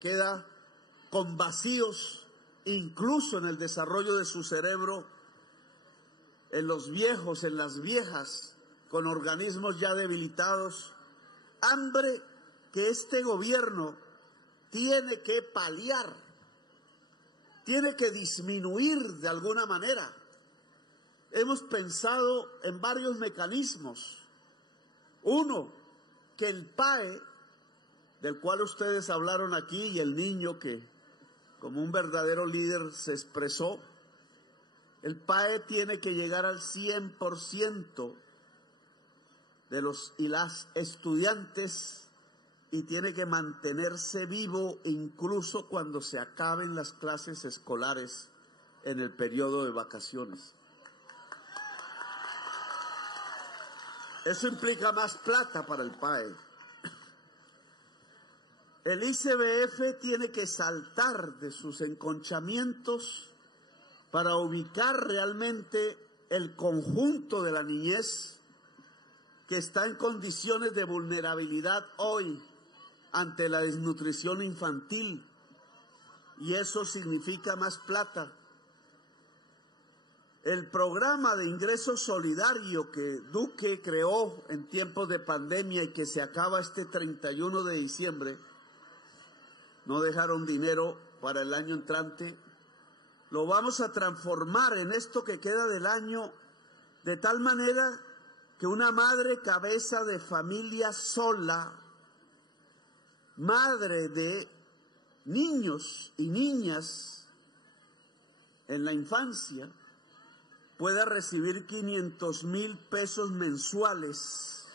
queda con vacíos, incluso en el desarrollo de su cerebro, en los viejos, en las viejas, con organismos ya debilitados. Hambre que este gobierno tiene que paliar, tiene que disminuir de alguna manera. Hemos pensado en varios mecanismos. Uno, que el PAE, del cual ustedes hablaron aquí, y el niño que como un verdadero líder se expresó, el PAE tiene que llegar al 100% de los y las estudiantes y tiene que mantenerse vivo incluso cuando se acaben las clases escolares en el periodo de vacaciones. Eso implica más plata para el PAE. El ICBF tiene que saltar de sus enconchamientos para ubicar realmente el conjunto de la niñez que está en condiciones de vulnerabilidad hoy ante la desnutrición infantil, y eso significa más plata. El programa de ingreso solidario que Duque creó en tiempos de pandemia y que se acaba este 31 de diciembre, no dejaron dinero para el año entrante. Lo vamos a transformar en esto que queda del año, de tal manera que una madre cabeza de familia sola, madre de niños y niñas en la infancia, pueda recibir 500,000 pesos mensuales,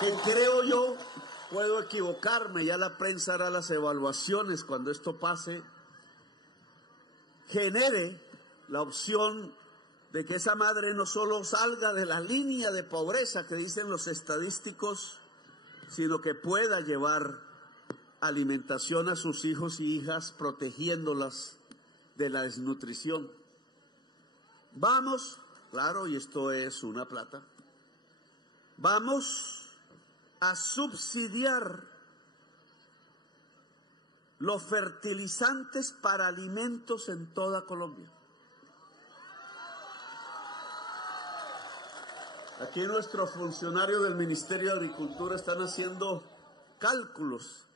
que creo yo, puedo equivocarme, ya la prensa hará las evaluaciones cuando esto pase, genere la opción de que esa madre no solo salga de la línea de pobreza que dicen los estadísticos, sino que pueda llevar alimentación a sus hijos y hijas, protegiéndolas de la desnutrición. Vamos, claro, y esto es una plata, vamos a subsidiar los fertilizantes para alimentos en toda Colombia. Aquí nuestros funcionarios del Ministerio de Agricultura están haciendo cálculos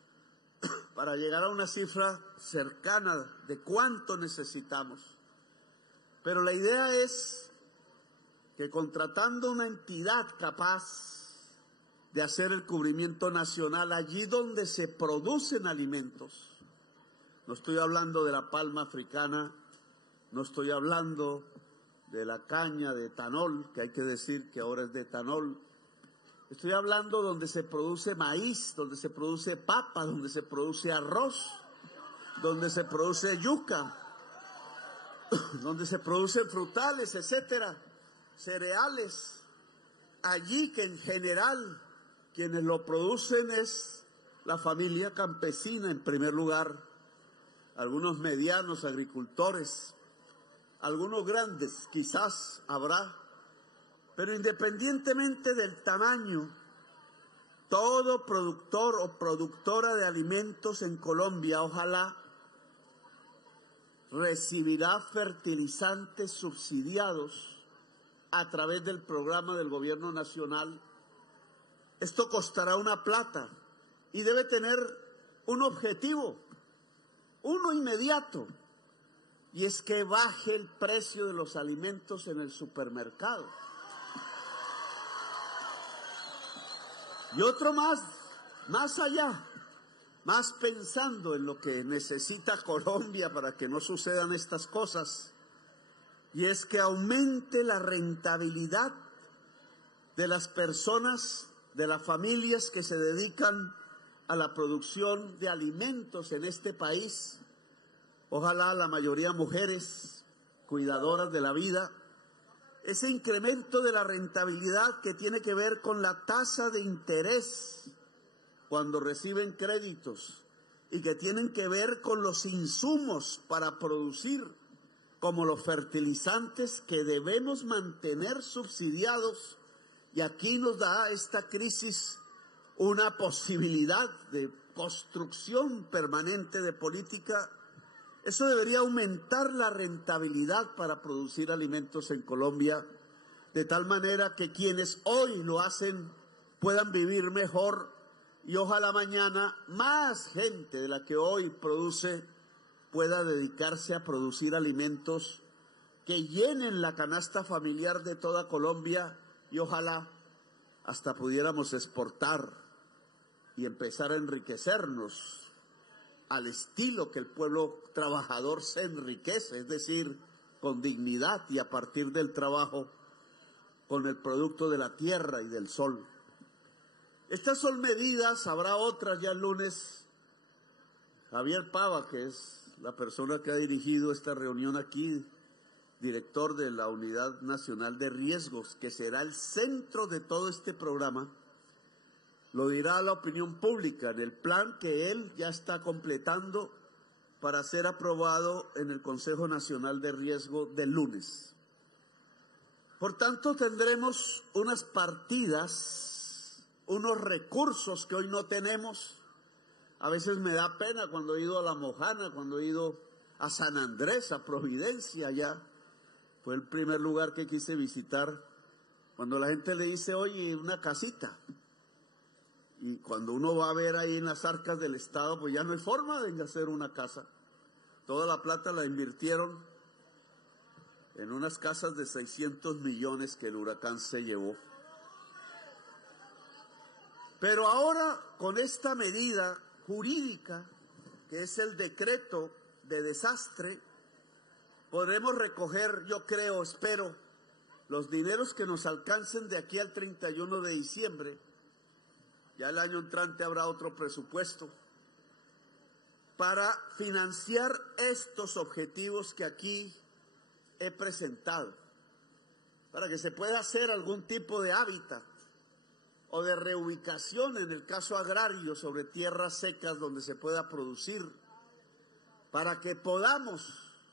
para llegar a una cifra cercana de cuánto necesitamos. Pero la idea es que contratando una entidad capaz de hacer el cubrimiento nacional allí donde se producen alimentos, no estoy hablando de la palma africana, no estoy hablando de la caña de etanol, que hay que decir que ahora es de etanol, estoy hablando donde se produce maíz, donde se produce papa, donde se produce arroz, donde se produce yuca, donde se producen frutales, etcétera, cereales, allí que en general quienes lo producen es la familia campesina en primer lugar, algunos medianos agricultores, algunos grandes quizás habrá, pero independientemente del tamaño, todo productor o productora de alimentos en Colombia, ojalá, recibirá fertilizantes subsidiados a través del programa del gobierno nacional. Esto costará una plata y debe tener un objetivo, uno inmediato, y es que baje el precio de los alimentos en el supermercado. Y otro más allá, más pensando en lo que necesita Colombia para que no sucedan estas cosas, y es que aumente la rentabilidad de las personas, de las familias que se dedican a la producción de alimentos en este país, ojalá la mayoría mujeres, cuidadoras de la vida. Ese incremento de la rentabilidad que tiene que ver con la tasa de interés cuando reciben créditos y que tienen que ver con los insumos para producir, como los fertilizantes que debemos mantener subsidiados. Y aquí nos da esta crisis una posibilidad de construcción permanente de política, eso debería aumentar la rentabilidad para producir alimentos en Colombia, de tal manera que quienes hoy lo hacen puedan vivir mejor y ojalá mañana más gente de la que hoy produce pueda dedicarse a producir alimentos que llenen la canasta familiar de toda Colombia y ojalá hasta pudiéramos exportar y empezar a enriquecernos al estilo que el pueblo trabajador se enriquece, es decir, con dignidad y a partir del trabajo, con el producto de la tierra y del sol. Estas son medidas, habrá otras ya el lunes. Javier Pava, que es la persona que ha dirigido esta reunión aquí, director de la Unidad Nacional de Riesgos, que será el centro de todo este programa, lo dirá a la opinión pública en el plan que él ya está completando para ser aprobado en el Consejo Nacional de Riesgo del lunes. Por tanto, tendremos unas partidas, unos recursos que hoy no tenemos. A veces me da pena cuando he ido a La Mojana, cuando he ido a San Andrés, a Providencia, allá. Fue el primer lugar que quise visitar. Cuando la gente le dice, oye, una casita. Y cuando uno va a ver ahí en las arcas del Estado, pues ya no hay forma de hacer una casa. Toda la plata la invirtieron en unas casas de 600 millones que el huracán se llevó. Pero ahora, con esta medida jurídica, que es el decreto de desastre, podremos recoger, yo creo, espero, los dineros que nos alcancen de aquí al 31 de diciembre. Ya el año entrante habrá otro presupuesto para financiar estos objetivos que aquí he presentado, para que se pueda hacer algún tipo de hábitat o de reubicación en el caso agrario sobre tierras secas donde se pueda producir, para que podamos,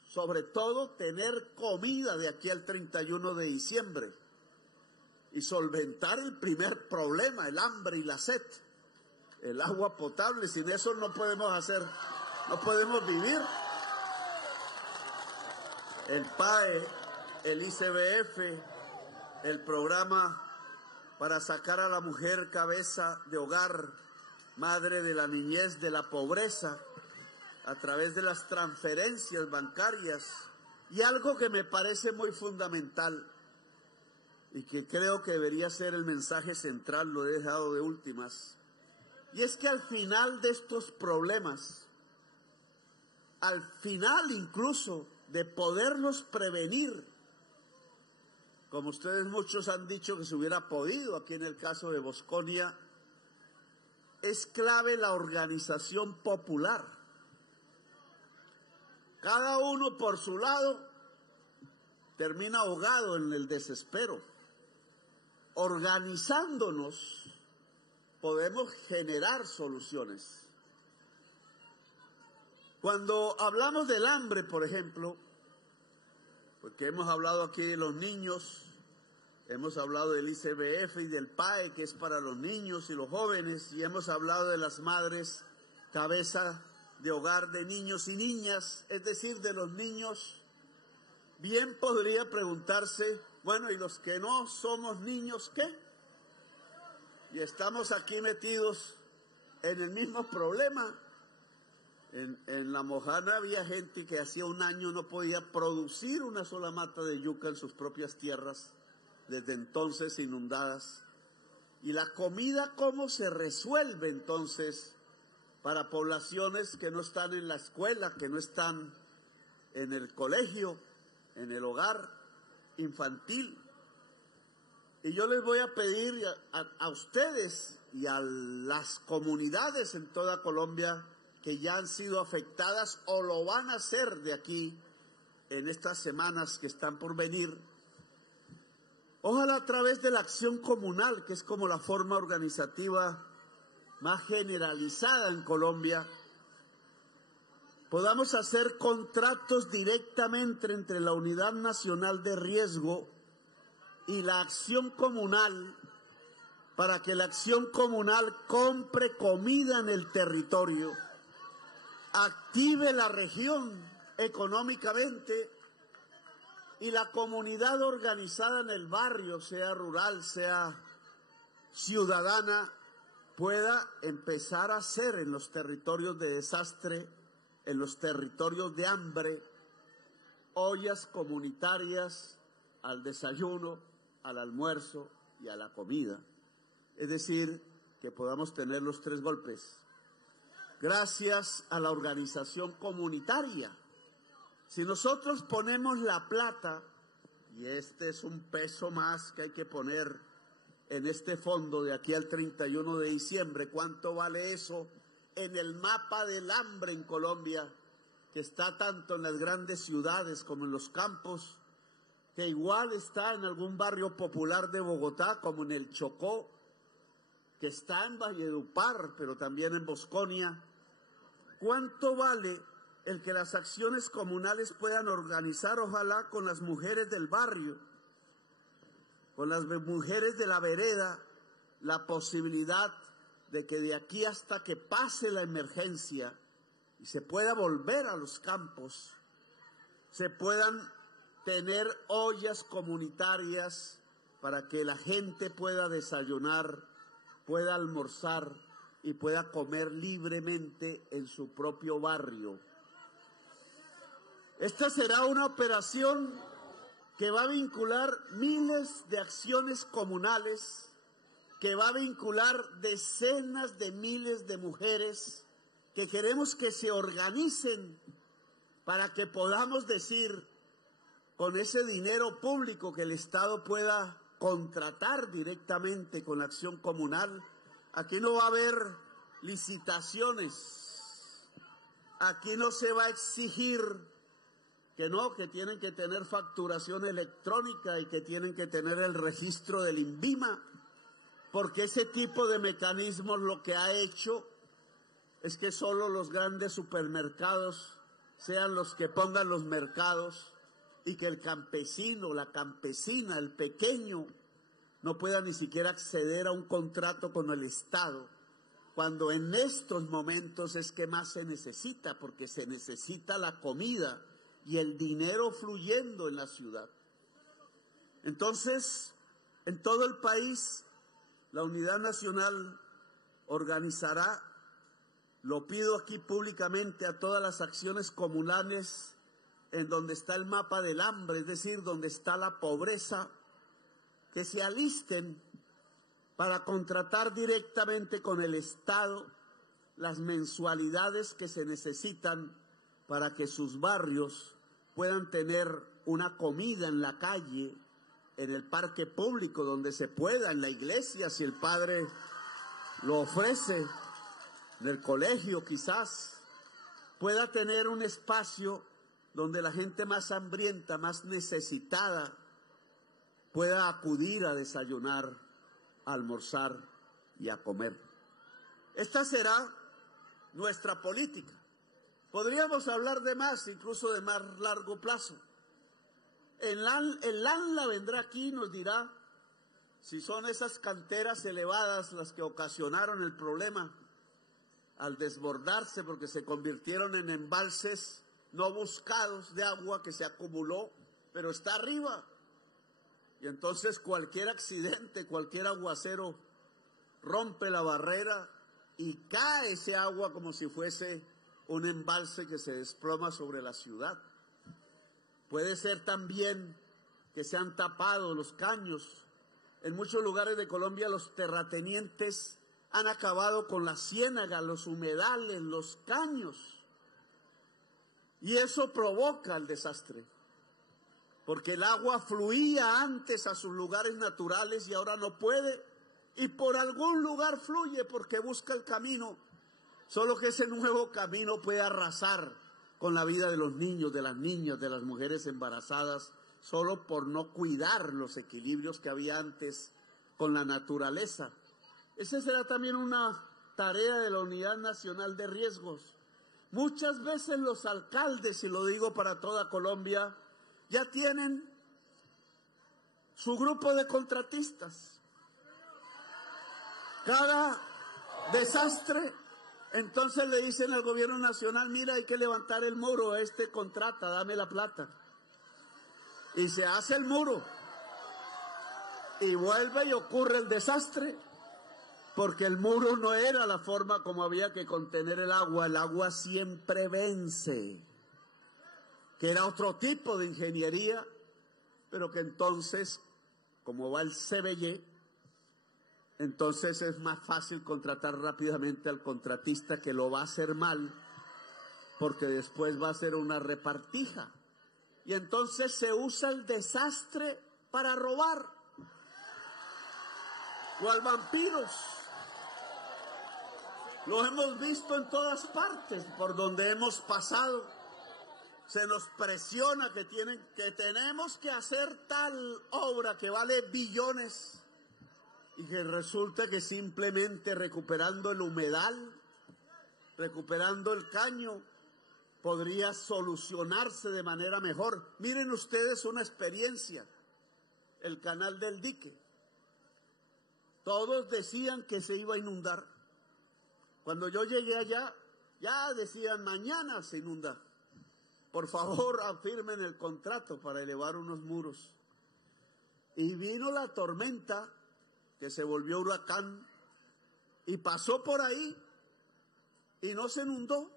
sobre todo, tener comida de aquí al 31 de diciembre y solventar el primer problema, el hambre y la sed, el agua potable. Sin eso no podemos hacer, no podemos vivir. El PAE, el ICBF, el programa para sacar a la mujer cabeza de hogar, madre de la niñez, de la pobreza, a través de las transferencias bancarias. Y algo que me parece muy fundamental y que creo que debería ser el mensaje central, lo he dejado de últimas, y es que al final de estos problemas, al final incluso de poderlos prevenir, como ustedes muchos han dicho que se hubiera podido aquí en el caso de Bosconia, es clave la organización popular. Cada uno por su lado termina ahogado en el desespero. Organizándonos podemos generar soluciones. Cuando hablamos del hambre, por ejemplo, porque hemos hablado aquí de los niños, hemos hablado del ICBF y del PAE, que es para los niños y los jóvenes, y hemos hablado de las madres cabeza de hogar de niños y niñas, es decir, de los niños. Bien podría preguntarse, bueno, ¿y los que no somos niños qué? Y estamos aquí metidos en el mismo problema. En La Mojana había gente que hacía un año no podía producir una sola mata de yuca en sus propias tierras, desde entonces inundadas. Y la comida, ¿cómo se resuelve entonces para poblaciones que no están en la escuela, que no están en el colegio, en el hogar infantil? Y yo les voy a pedir a ustedes y a las comunidades en toda Colombia que ya han sido afectadas o lo van a hacer de aquí en estas semanas que están por venir, ojalá a través de la acción comunal, que es como la forma organizativa más generalizada en Colombia, podamos hacer contratos directamente entre la Unidad Nacional de Riesgo y la acción comunal para que la acción comunal compre comida en el territorio, active la región económicamente y la comunidad organizada en el barrio, sea rural, sea ciudadana, pueda empezar a hacer en los territorios de desastre, en los territorios de hambre, ollas comunitarias al desayuno, al almuerzo y a la comida. Es decir, que podamos tener los 3 golpes. Gracias a la organización comunitaria. Si nosotros ponemos la plata, y este es un peso más que hay que poner en este fondo de aquí al 31 de diciembre, ¿cuánto vale eso en el mapa del hambre en Colombia, que está tanto en las grandes ciudades como en los campos, que igual está en algún barrio popular de Bogotá, como en el Chocó, que está en Valledupar, pero también en Bosconia? ¿Cuánto vale el que las acciones comunales puedan organizar, ojalá con las mujeres del barrio, con las mujeres de la vereda, la posibilidad de que de aquí hasta que pase la emergencia y se pueda volver a los campos, se puedan tener ollas comunitarias para que la gente pueda desayunar, pueda almorzar y pueda comer libremente en su propio barrio? Esta será una operación que va a vincular miles de acciones comunales, que va a vincular decenas de miles de mujeres que queremos que se organicen para que podamos decir, con ese dinero público que el Estado pueda contratar directamente con la acción comunal, aquí no va a haber licitaciones, aquí no se va a exigir que no, que tienen que tener facturación electrónica y que tienen que tener el registro del INVIMA, porque ese tipo de mecanismos lo que ha hecho es que solo los grandes supermercados sean los que pongan los mercados y que el campesino, la campesina, el pequeño, no pueda ni siquiera acceder a un contrato con el Estado, cuando en estos momentos es que más se necesita, porque se necesita la comida y el dinero fluyendo en la ciudad. Entonces, en todo el país, la Unidad Nacional organizará, lo pido aquí públicamente, a todas las acciones comunales en donde está el mapa del hambre, es decir, donde está la pobreza, que se alisten para contratar directamente con el Estado las mensualidades que se necesitan para que sus barrios puedan tener una comida en la calle, en el parque público, donde se pueda, en la iglesia, si el padre lo ofrece, en el colegio quizás, pueda tener un espacio donde la gente más hambrienta, más necesitada, pueda acudir a desayunar, a almorzar y a comer. Esta será nuestra política. Podríamos hablar de más, incluso de más largo plazo. El ANLA vendrá aquí y nos dirá si son esas canteras elevadas las que ocasionaron el problema al desbordarse, porque se convirtieron en embalses no buscados de agua que se acumuló, pero está arriba. Y entonces cualquier accidente, cualquier aguacero rompe la barrera y cae ese agua como si fuese un embalse que se desploma sobre la ciudad. Puede ser también que se han tapado los caños. En muchos lugares de Colombia los terratenientes han acabado con la ciénaga, los humedales, los caños. Y eso provoca el desastre, porque el agua fluía antes a sus lugares naturales y ahora no puede, y por algún lugar fluye porque busca el camino, solo que ese nuevo camino puede arrasar con la vida de los niños, de las niñas, de las mujeres embarazadas, solo por no cuidar los equilibrios que había antes con la naturaleza. Esa será también una tarea de la Unidad Nacional de Riesgos. Muchas veces los alcaldes, y lo digo para toda Colombia, ya tienen su grupo de contratistas. Cada desastre, entonces le dicen al gobierno nacional, mira, hay que levantar el muro, contrata, dame la plata. Y se hace el muro. Y vuelve y ocurre el desastre, porque el muro no era la forma como había que contener el agua siempre vence, que era otro tipo de ingeniería, pero que entonces, como va el CBY, entonces es más fácil contratar rápidamente al contratista, que lo va a hacer mal, porque después va a ser una repartija. Y entonces se usa el desastre para robar. ¿Cuál vampiros? Los hemos visto en todas partes por donde hemos pasado. Se nos presiona que tenemos que hacer tal obra que vale billones, y que resulta que simplemente recuperando el humedal, recuperando el caño, podría solucionarse de manera mejor. Miren ustedes una experiencia, el canal del dique. Todos decían que se iba a inundar. Cuando yo llegué allá, ya decían, mañana se inunda. Por favor, firmen el contrato para elevar unos muros. Y vino la tormenta, que se volvió huracán, y pasó por ahí, y no se inundó.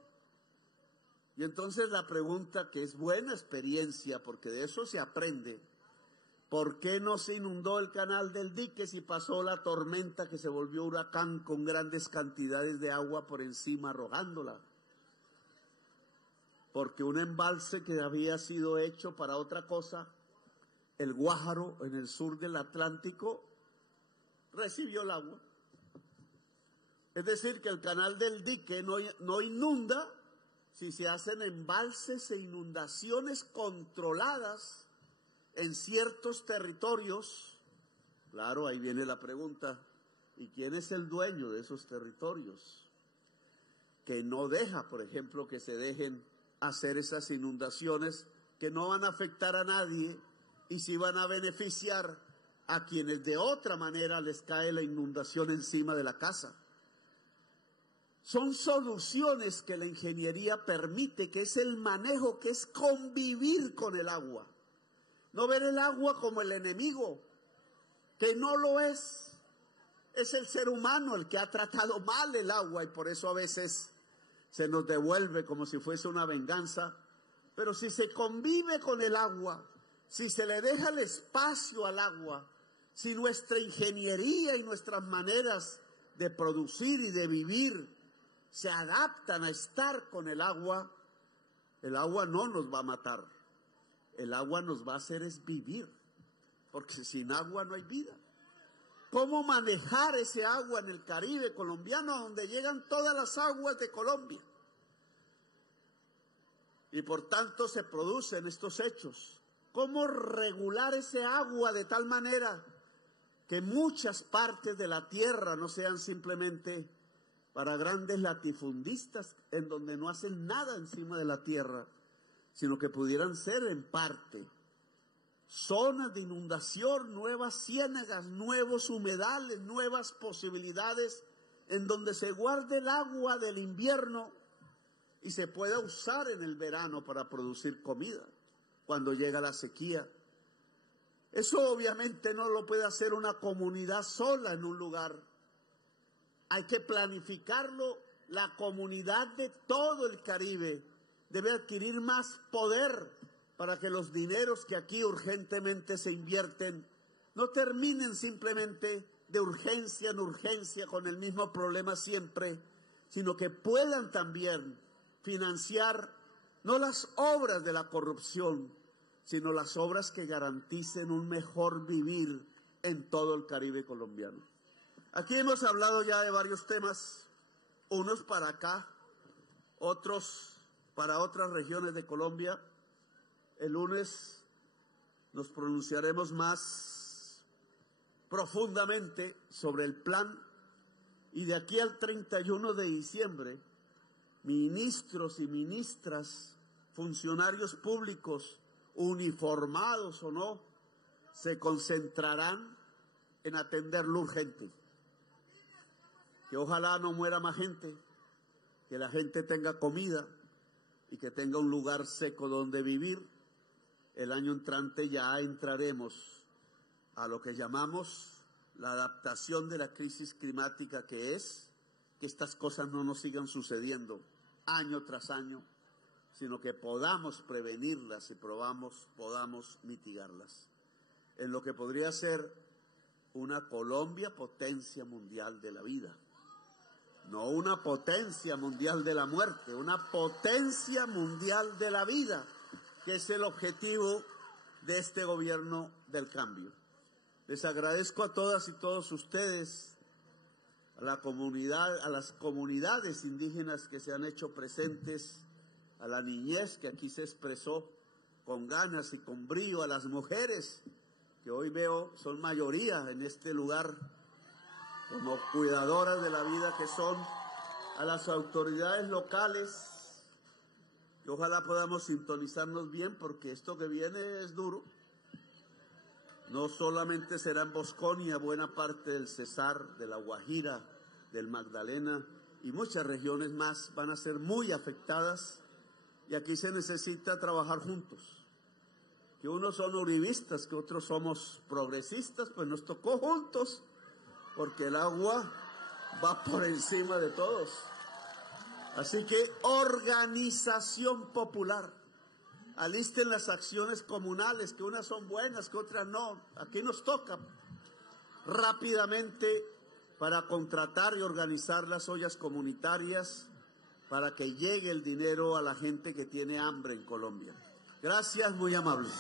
Y entonces la pregunta, que es buena experiencia, porque de eso se aprende, ¿por qué no se inundó el canal del dique si pasó la tormenta que se volvió huracán con grandes cantidades de agua por encima arrojándola? Porque un embalse que había sido hecho para otra cosa, el Guájaro, en el sur del Atlántico, recibió el agua. Es decir, que el canal del dique no inunda si se hacen embalses e inundaciones controladas en ciertos territorios. Claro, ahí viene la pregunta, ¿y quién es el dueño de esos territorios? Que no deja, por ejemplo, que se dejen hacer esas inundaciones que no van a afectar a nadie y sí van a beneficiar a quienes de otra manera les cae la inundación encima de la casa. Son soluciones que la ingeniería permite, que es el manejo, que es convivir con el agua. No ver el agua como el enemigo, que no lo es. Es el ser humano el que ha tratado mal el agua, y por eso a veces se nos devuelve como si fuese una venganza. Pero si se convive con el agua, si se le deja el espacio al agua, si nuestra ingeniería y nuestras maneras de producir y de vivir se adaptan a estar con el agua no nos va a matar. El agua nos va a hacer es vivir, porque sin agua no hay vida. ¿Cómo manejar ese agua en el Caribe colombiano, donde llegan todas las aguas de Colombia? Y por tanto se producen estos hechos. ¿Cómo regular ese agua de tal manera que muchas partes de la tierra no sean simplemente para grandes latifundistas en donde no hacen nada encima de la tierra, sino que pudieran ser en parte zonas de inundación, nuevas ciénagas, nuevos humedales, nuevas posibilidades en donde se guarde el agua del invierno y se pueda usar en el verano para producir comida cuando llega la sequía? Eso obviamente no lo puede hacer una comunidad sola en un lugar. Hay que planificarlo. La comunidad de todo el Caribe debe adquirir más poder para que los dineros que aquí urgentemente se invierten no terminen simplemente de urgencia en urgencia con el mismo problema siempre, sino que puedan también financiar no las obras de la corrupción, sino las obras que garanticen un mejor vivir en todo el Caribe colombiano. Aquí hemos hablado ya de varios temas, unos para acá, otros para otras regiones de Colombia. El lunes nos pronunciaremos más profundamente sobre el plan, y de aquí al 31 de diciembre, ministros y ministras, funcionarios públicos, uniformados o no, se concentrarán en atender lo urgente. que ojalá no muera más gente, que la gente tenga comida y que tenga un lugar seco donde vivir. El año entrante ya entraremos a lo que llamamos la adaptación de la crisis climática, que es que estas cosas no nos sigan sucediendo año tras año, sino que podamos prevenirlas y podamos mitigarlas. En lo que podría ser una Colombia potencia mundial de la vida. No una potencia mundial de la muerte, una potencia mundial de la vida, que es el objetivo de este gobierno del cambio. Les agradezco a todas y todos ustedes, a la comunidad, a las comunidades indígenas que se han hecho presentes, a la niñez que aquí se expresó con ganas y con brío, a las mujeres que hoy veo son mayoría en este lugar, como cuidadoras de la vida que son, a las autoridades locales, que ojalá podamos sintonizarnos bien, porque esto que viene es duro. No solamente será en Bosconia, buena parte del Cesar, de la Guajira, del Magdalena y muchas regiones más van a ser muy afectadas, y aquí se necesita trabajar juntos. Que unos son uribistas, que otros somos progresistas, pues nos tocó juntos, porque el agua va por encima de todos. Así que organización popular. Alisten las acciones comunales, que unas son buenas, que otras no. Aquí nos toca rápidamente para contratar y organizar las ollas comunitarias para que llegue el dinero a la gente que tiene hambre en Colombia. Gracias, muy amables.